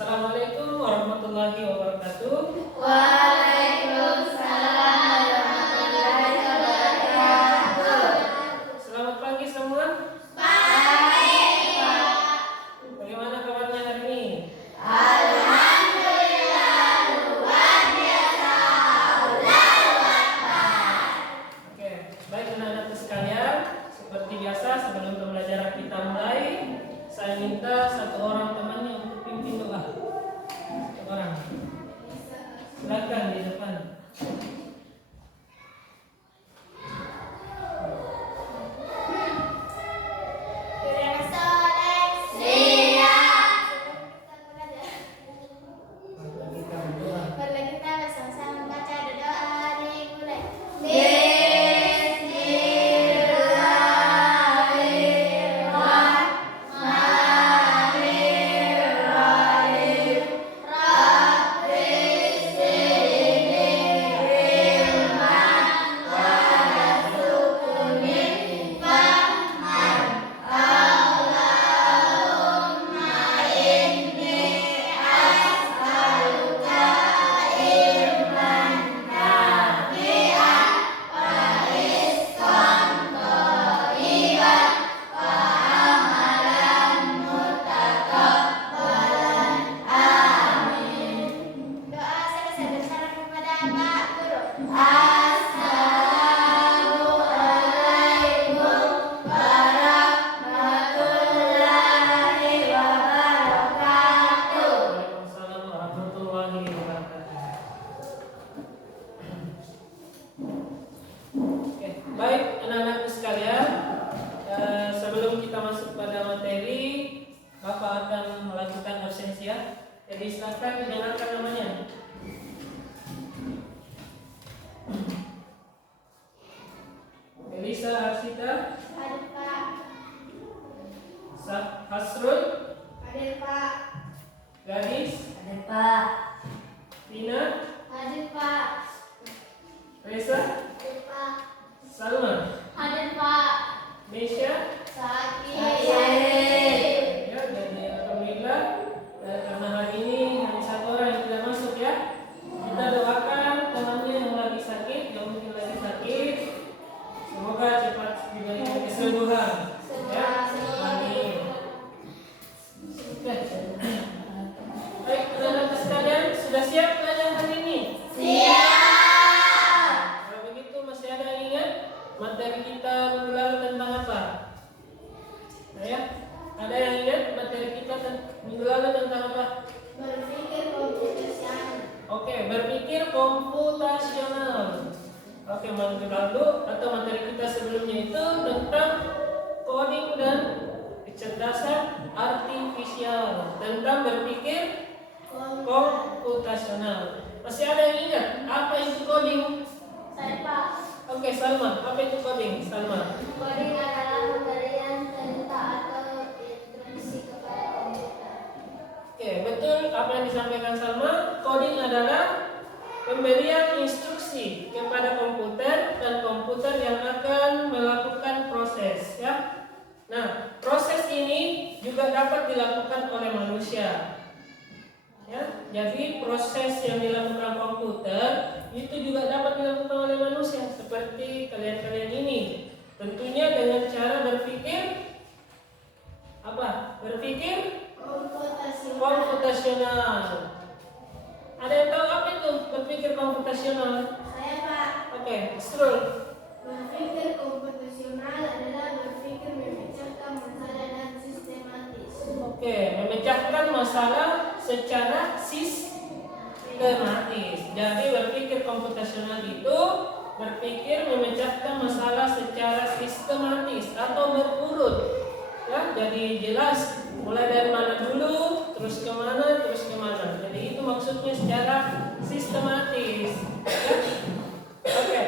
Assalamualaikum warahmatullahi wabarakatuh. Waalaikumsalam warahmatullahi wabarakatuh. Selamat pagi semua. Baik, Pak. Bagaimana kabarnya hari ini? Alhamdulillah luar biasa. Allahu Akbar. Oke, baik anak-anakku sekalian. Seperti biasa sebelum pembelajaran kita mulai, saya minta satu orang temannya untuk pimpin doa. Satu orang. Silakan di depan. Mari kita bersama-sama membaca doa dimulai. Bismillahirrahmanirrahim. Rabbis zidni ilman warzuqni fahman. Allahumma inni as'aluka ilman nafi'an wa rizqan thayyiban wa amalan mutaqabbalan. Amin. Doa selesai bersama kepada Pak Guru. Assalamualaikum warahmatullahi wabarakatuh. Waalaikumsalam warahmatullahi wabarakatuh. Oke, baik anak-anakku sekalian. Sebelum kita masuk pada materi, Bapak akan melakukan absensi ya. Jadi silakan didengarkan namanya. Elisa Arsita, Hadir Pak. Hasrul, Hadir Pak. Gadis, Hadir Pak. Tina, Hadir Pak. Reza, Hadir Pak. Salma, Hadir Pak. Mesya. Sakit. Ya, jadi alhamdulillah karena hari ini hanya satu orang yang tidak masuk ya. Kita doakan temannya yang lagi sakit, yang mungkin lagi sakit, semoga cepat diberikan kesembuhan. Ya, amin. Oke. Baik, anak-anak sekalian, sudah siap belajar hari ini? Siap. Kalau begitu masih ada yang ingat materi kita minggu lalu tentang apa? Nah, ya, ada yang ingat materi kita minggu lalu tentang apa? Berpikir komputasional. Oke, berpikir komputasional. Oke, minggu lalu atau materi kita sebelumnya itu tentang coding dan kecerdasan artifisial, tentang berpikir komputasional. Masih ada yang ingat apa itu coding? Saya Pak. Oke, Salma, apa itu coding? Salma. Coding adalah pemberian perintah atau instruksi kepada komputer. Oke, betul apa yang disampaikan Salma. Coding adalah pemberian instruksi kepada komputer dan komputer yang akan melakukan proses ya. Nah, proses ini juga dapat dilakukan oleh manusia. Ya, jadi proses yang dilakukan komputer itu juga dapat dilakukan oleh manusia seperti kalian-kalian ini. Tentunya dengan cara berpikir apa? Berpikir komputasional. Ada yang tahu apa itu berpikir komputasional? Saya Pak. Oke, Srul. Berpikir komputasional adalah berpikir memecahkan masalah dan sistematis. Oke, memecahkan masalah secara sistematis. Jadi berpikir komputasional itu berpikir memecahkan masalah secara sistematis atau berurut. Ya, jadi jelas mulai dari mana dulu, terus kemana, terus kemana. Jadi itu maksudnya secara sistematis. Ya. Oke,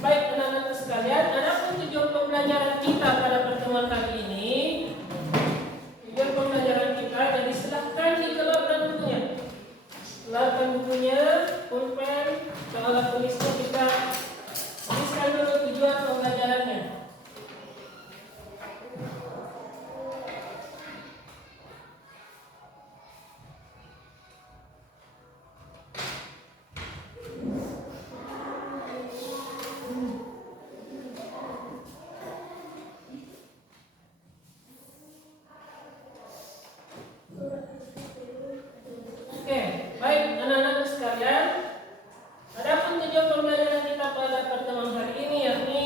baik anak-anak sekalian. Adapun tujuan pembelajaran kita pada pertemuan kali ini, tujuan pembelajaran kita, jadi silahkan dikeluarkan bukunya. Keluarkan bukunya, pulpen, alat tulisnya kita tuliskan dulu tujuan pembelajarannya. Oke, baik anak-anak sekalian. Adapun tujuan pembelajaran kita pada pertemuan hari ini yakni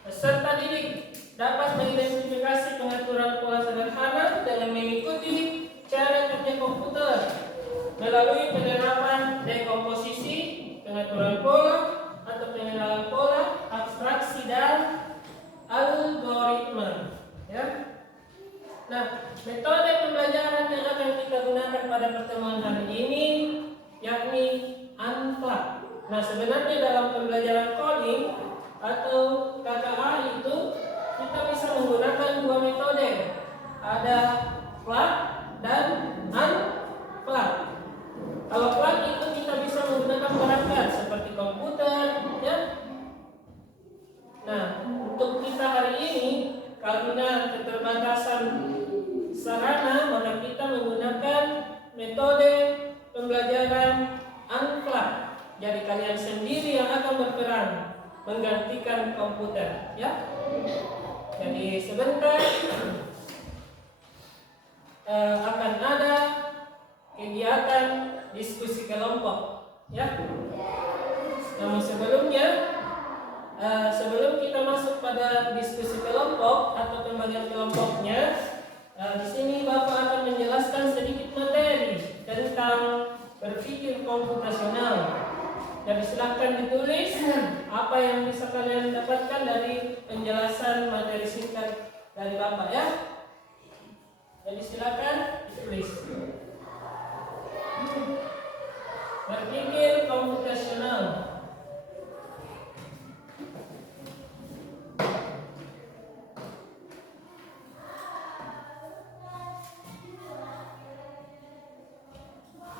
peserta didik dapat mengidentifikasi pengaturan pola sederhana dengan mengikuti cara kerja komputer melalui penerapan dekomposisi, pengaturan pola atau pengenalan pola, abstraksi dan algoritma. Ya. Nah, metode pembelajaran yang akan kita gunakan pada pertemuan hari ini yakni unplug. Nah, sebenarnya dalam pembelajaran coding atau KKA itu kita bisa menggunakan dua metode. Ada plug dan unplug. Kalau plug itu kita bisa menggunakan perangkat seperti komputer, ya. Nah, untuk kita hari ini karena keterbatasan sarana, maka kita menggunakan metode pembelajaran unplug. Jadi kalian sendiri yang akan berperan menggantikan komputer, ya. Jadi sebentar akan ada kegiatan diskusi kelompok, ya. Namun sebelumnya, sebelum kita masuk pada diskusi kelompok atau pembagian kelompoknya, di sini Bapak akan menjelaskan sedikit materi tentang berpikir komputasional. Jadi silakan ditulis apa yang bisa kalian dapatkan dari penjelasan materi singkat dari Bapak, ya. Jadi silakan ditulis. Berpikir komputasional.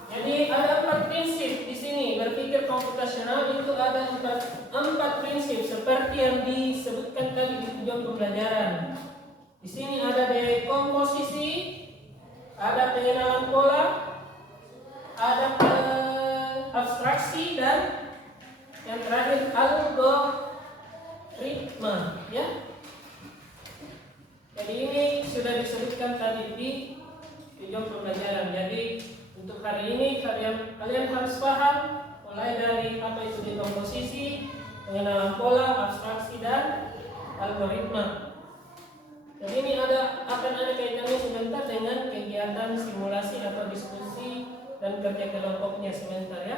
Jadi ada 4 prinsip di sini. Berpikir komputasional itu ada empat prinsip seperti yang disebutkan tadi di tujuan pembelajaran. Di sini ada dekomposisi, ada pengenalan pola, ada abstraksi dan yang terakhir algoritma, ya. Jadi ini sudah disebutkan tadi di tujuan pembelajaran. Jadi untuk hari ini kalian harus paham mulai dari apa itu dekomposisi, pengenalan pola, abstraksi dan algoritma. Jadi ini akan ada kaitannya sebentar dengan kegiatan simulasi atau diskusi dan kerja kelompoknya sebentar, ya.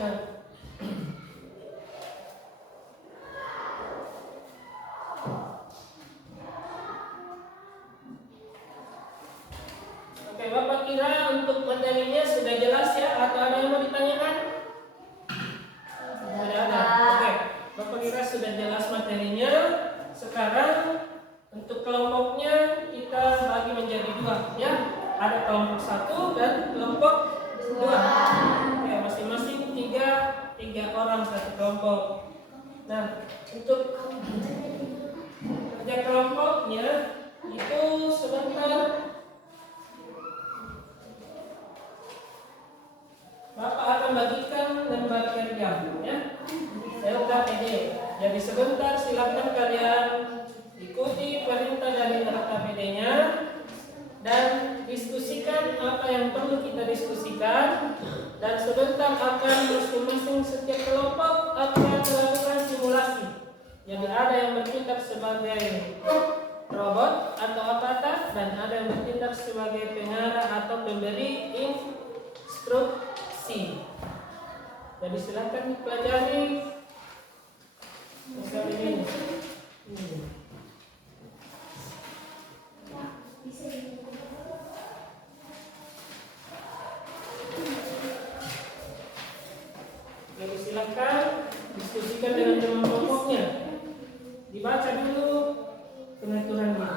Nah, oke, Bapak kira untuk materinya sudah jelas, ya, atau ada yang mau ditanyakan? Sudah ada. Oke, Bapak kira sudah jelas materinya. Sekarang untuk kelompoknya kita bagi menjadi dua, ya. Ada kelompok 1 dan kelompok 2. Oke, masing-masing tiga orang satu kelompok. Nah, untuk kerja kelompoknya itu sebentar Bapak akan bagikan lembar kerja, ya. LKPD. Jadi sebentar silakan kalian ikuti perintah dari LKPD-nya dan diskusikan apa yang perlu kita diskusikan, dan sebentar akan masing-masing setiap kelompok akan melakukan simulasi. Jadi ada yang bertindak sebagai robot atau avatar dan ada yang bertindak sebagai pengarah atau pemberi instruksi. Jadi silakan dipelajari. Misalnya ini. Jadi silakan diskusikan dengan teman kelompoknya. Dibaca dulu pengaturannya.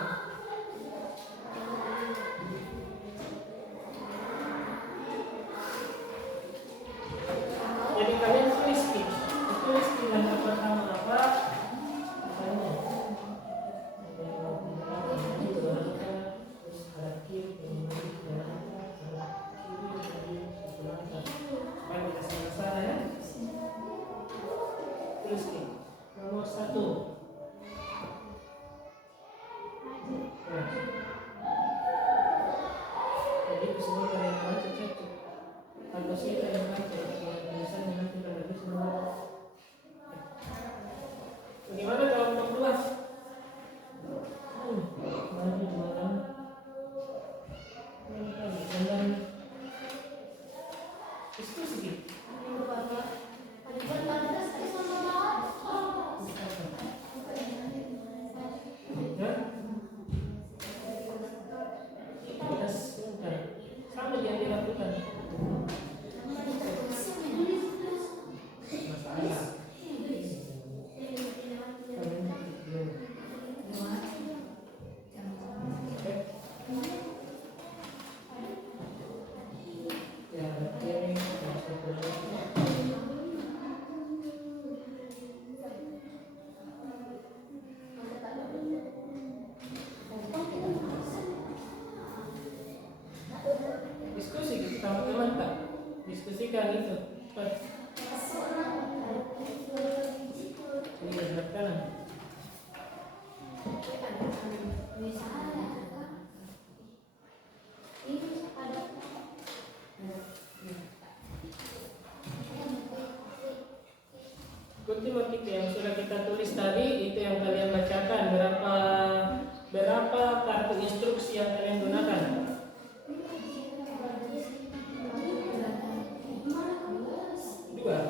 Jadi kalian tulis di lembar pertama apa? Misalnya. instruksikan itu. Cepat. Iya, hadap kanan. Ikuti motif yang sudah kita tulis tadi, itu yang kalian bacakan. Berapa kartu instruksi yang kalian gunakan? Dua.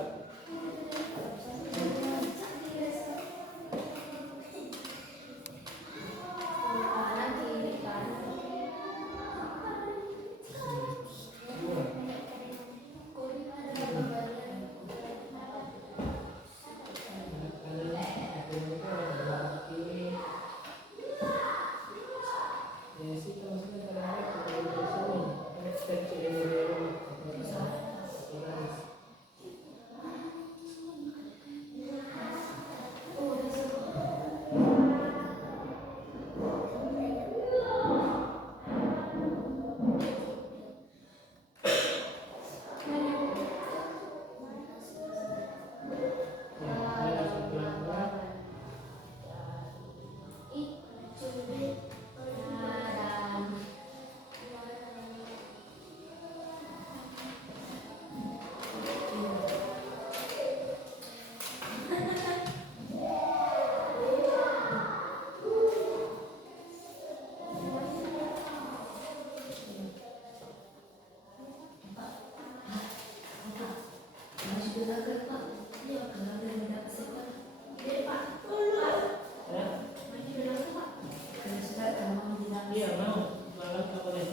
Iya, mau. Malam tak boleh.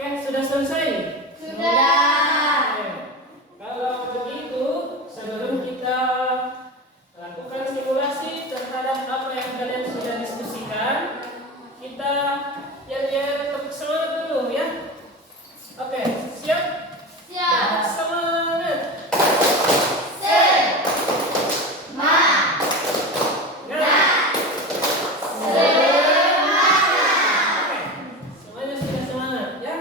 Oke, sudah selesai? Sudah. Oke. Kalau begitu, sebelum kita lakukan simulasi terhadap apa yang kalian sudah diskusikan, kita yel-yel tepuk semangat dulu ya. Oke, siap? Siap. Semangat. Semuanya sudah semangat ya?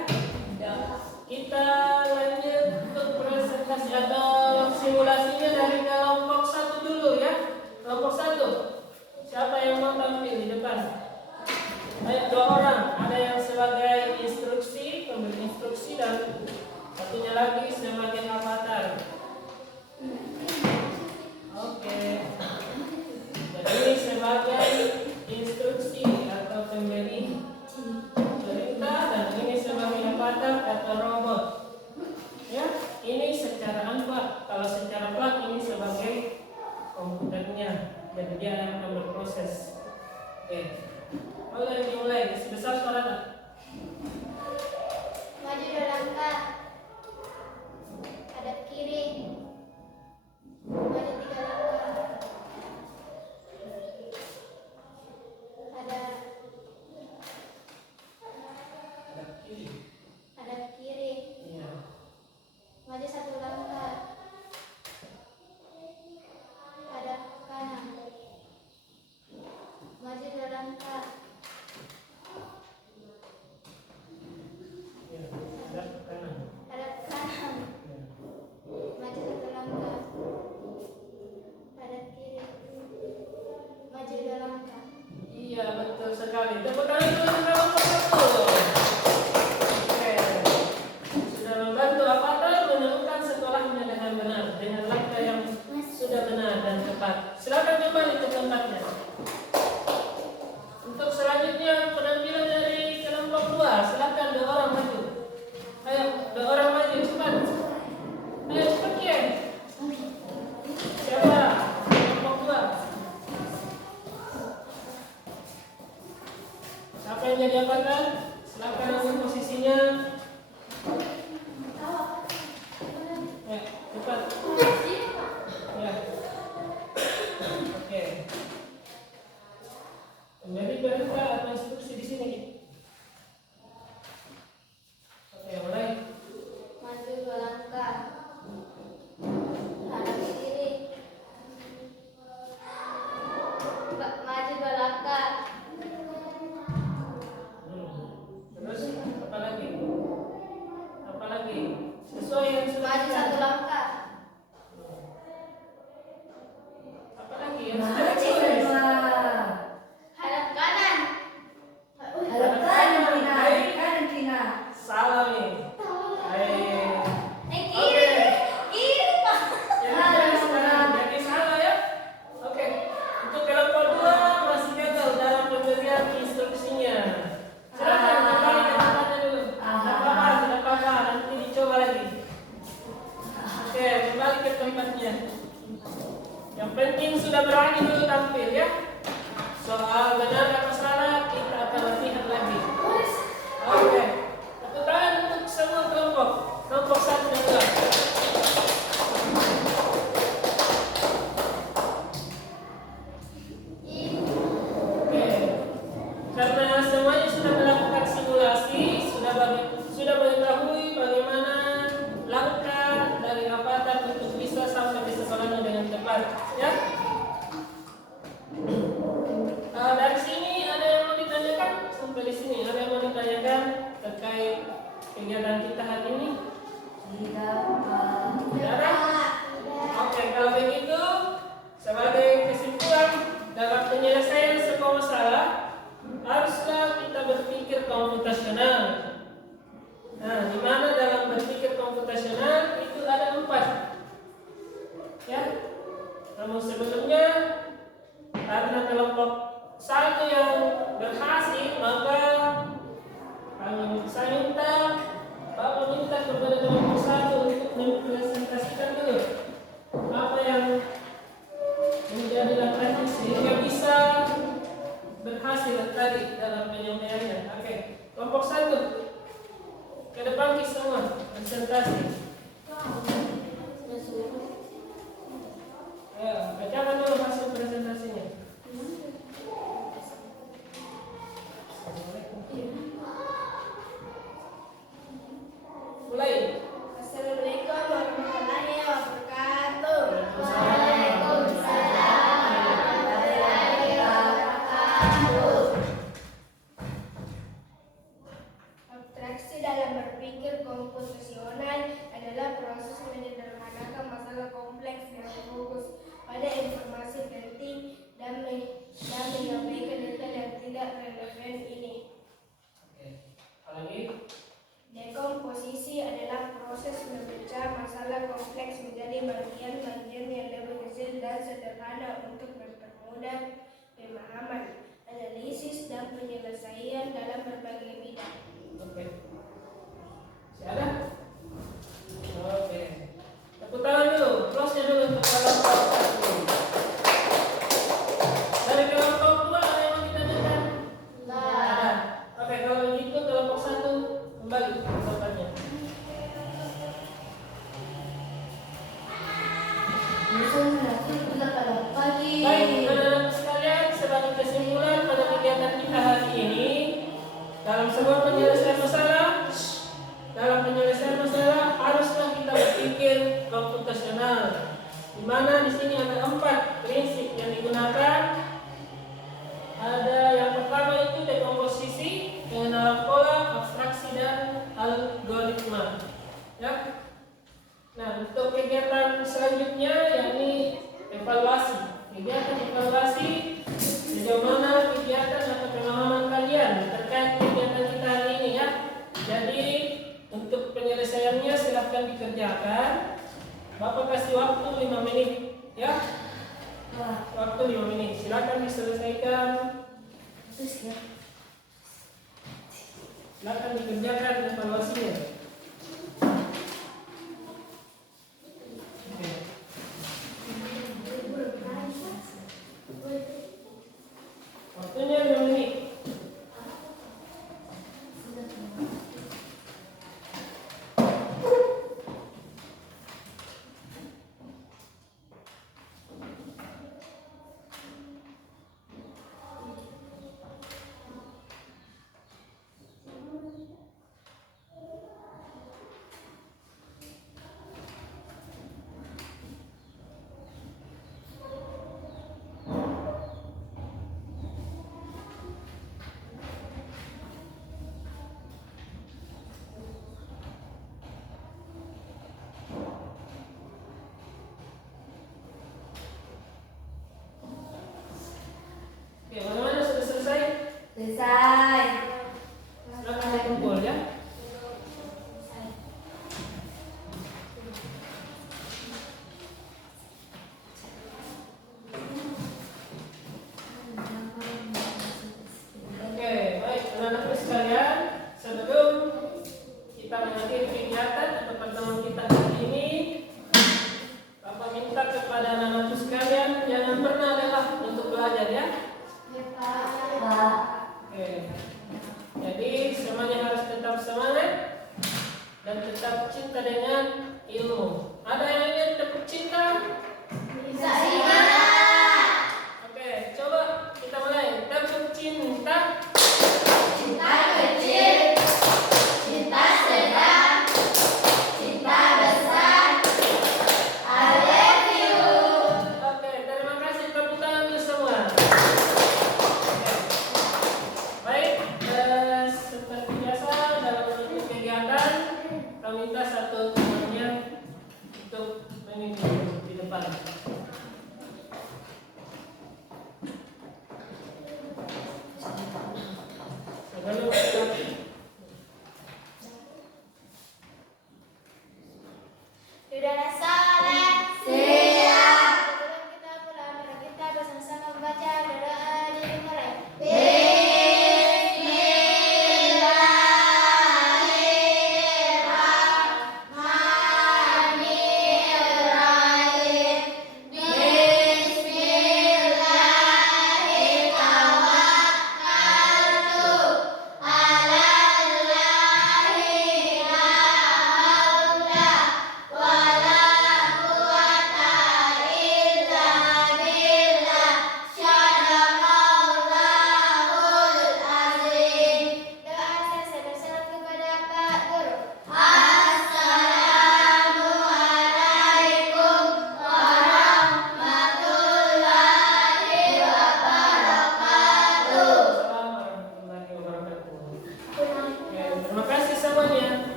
Kita lanjut ke presentasi atau simulasinya dari kelompok 1 dulu ya. Kelompok 1. Siapa yang mau tampil di depan? Ayo, 2 orang. Ada yang sebagai instruksi, pemberi instruksi, dan satunya lagi sebagai avatar. Oke. Jadi ini sebagai instruksi atau pemberi perintah, dan ini sebagai avatar atau robot. Ya, ini secara unplug. Kalau secara plug ini sebagai komputernya. Jadi dia yang akan berproses. Oke. Mulai. Sebesar suara tak? Maju 2 langkah. Hadap kiri. Maju 3 langkah. Hadap kiri. Iya. Maju 1 langkah. Hadap kanan. Maju 2 langkah. Iya. Hadap ke kanan. Hadap kanan. Iya. Maju 1 langkah. Hadap kiri. Maju 2 langkah. Iya, betul sekali. Tepuk tangan dulu untuk kelompok 1. Oke. Sudah membantu avatar menemukan sekolahnya dengan benar, dengan langkah yang sudah benar dan tepat. Silakan kembali ke tempatnya. Untuk jabatan, silakan ambil posisinya. Ya, cepat. Ya. Oke. Menjadi perintah atau instruksi di sini. Oke, mulai. Maju 2 langkah. Hadap kiri. Maju 2 langkah. Terus apa lagi? Apa lagi? Sesuai yang sudah Maju kita. 1 langkah. Apa lagi yang sudah ditulis? Hadap kanan. Salah nih. Baik. Kiri. Kiri, Pak. Jadi salah ya. Oke. Untuk kelompok 2 masih gagal dalam pemberian instruksinya. Silakan kembali ke tempatnya dulu. Tidak apa-apa, nanti dicoba lagi. Oke, kembali ke tempatnya. Yang penting sudah berani dulu tampil ya. Soal benar atau salah kita akan latihan lagi. Oke. Tepuk tangan untuk semua kelompok. Kelompok 1 dan 2. Oke. Karena semuanya sudah melakukan simulasi, sudah mengetahui bagaimana langkah dari avatar untuk bisa sampai di sekolahnya dengan cepat, ya. Dari sini ada yang mau ditanyakan? Sampai di sini ada yang mau ditanyakan terkait kegiatan kita hari ini? Tidak ada? Oke, kalau begitu sebagai kesimpulan dalam penyelesaian sebuah masalah haruslah kita berpikir komputasional. Nah, di mana dalam berpikir komputasional itu ada 4, ya. Namun sebelumnya karena kelompok 1 yang berhasil, maka saya minta Bapak minta kepada kelompok 1 untuk mempresentasikan dulu apa yang menjadi langkahnya sehingga bisa berhasil tadi dalam penyampaiannya. Oke, kelompok 1 ke depan semua presentasi. Ayo, bacakan dulu hasil presentasinya. Mulai. Assalamualaikum warahmatullahi wabarakatuh. Abstraksi dalam berpikir komputasional adalah proses menyederhanakan masalah kompleks dengan fokus pada informasi penting dan menyampaikan detail yang tidak relevan ini. Oke. Lagi. Dekomposisi adalah proses memecah masalah kompleks menjadi bagian-bagian yang lebih kecil dan sederhana untuk mempermudah pemahaman, analisis, dan penyelesaian dalam berbagai bidang. Oke. Masih ada? Oke. Tepuk tangan dulu. Close-nya dulu untuk kelompok 1. Dari kelompok 2 ada yang mau ditanyakan? Ada. Oke, kalau begitu kelompok 1 kembali ke tempatnya. Baik, anak-anak sekalian, sebagai kesimpulan pada kegiatan kita hari ini, dalam sebuah penyelesaian masalah haruslah kita berpikir komputasional. Di mana di sini ada 4 prinsip yang digunakan. Ada yang pertama itu dekomposisi, pengenalan pola, abstraksi, dan algoritma. Ya. Nah, untuk kegiatan selanjutnya yakni evaluasi. Kegiatan evaluasi sejauh mana kegiatan atau pemahaman kalian terkait kegiatan kita hari ini, ya. Jadi untuk penyelesaiannya silahkan dikerjakan. Bapak kasih waktu 5 menit, ya. Waktu 5 menit. Silakan diselesaikan. Silakan dikerjakan evaluasinya. Waktunya 5 menit. jangan pernah lelah untuk belajar ya.